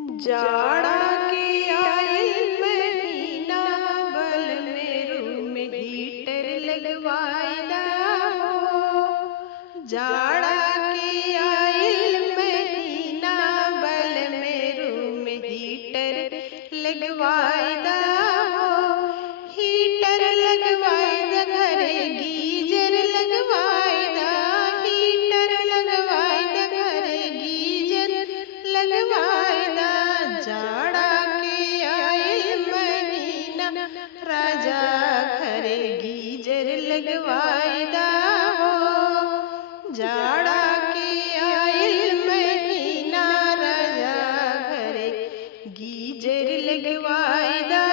जाड़ा के आइल महीना बल मेरू में हीटर लगवाइदा हो। जाड़ा के आइल महीना बल मेरू में हीटर लगवाइदा हो। हीटर लगवाइदा घरे गीजर लगवाइदा, हीटर लगवाइदा घरे गीजर लगवाइदा। जाड़ा के आइल महीना राजा घरे गीजर लगवाइदा हो। जाड़ा के आइल महीना राजा घरे गीजर लगवाइदा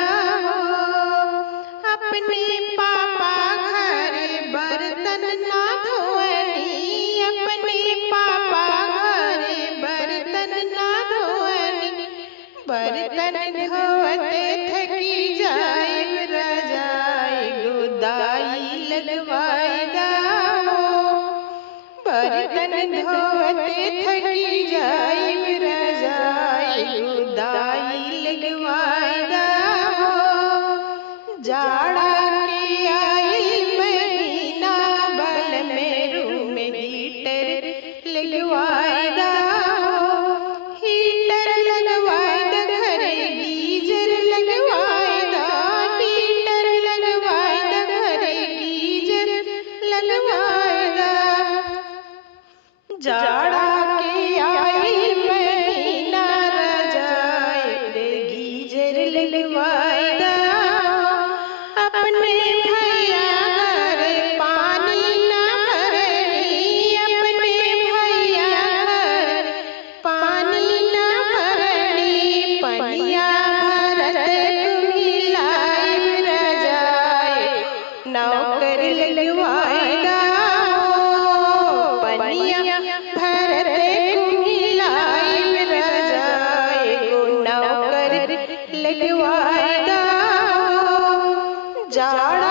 हो। अपने पापा घरे बर्तन ना धोवनी, अपने पापा घरे बर्तन ना धोवनी। बर्तन धोवते थकी जाए राजा एगो दाई लगवाइदा हो। बर्तन धोवते थकी जाए राजा एगो दाई लगवाइदा हो। जाड़ा के आइल महीना बल मेरू में हीटर लगवाइदा हो। हीटर लगवाइदा घरे गीजर लगवाइदा, हीटर लगवाइदा घरे गीजर लगवाइदा। जाड़ा के आइल महीना राजा गीजर लगवाइदा। अपने भैया घरे पानी ना भरनी, अपने भैया घरे पानी ना भरनी। पनिया भरत मिलाई राजा नौकर लगवाइदा हो। पनिया भरत मिलाई राजा एगो नौकर लगवाइदा हो। जाड़ा